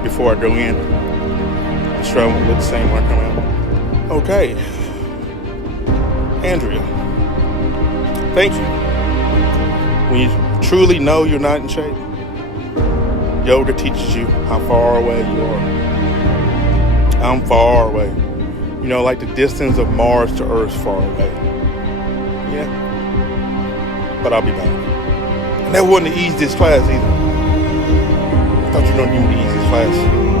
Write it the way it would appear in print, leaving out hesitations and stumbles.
me before I go in. Just try to look the same when I come out. Okay. Andrea, thank you. When you truly know you're not in shape, yoga teaches you how far away you are. I'm far away. You know, like the distance of Mars to Earth far away. Yeah. But I'll be back. And that wasn't the easiest class either. I thought you were going to give me the easiest class.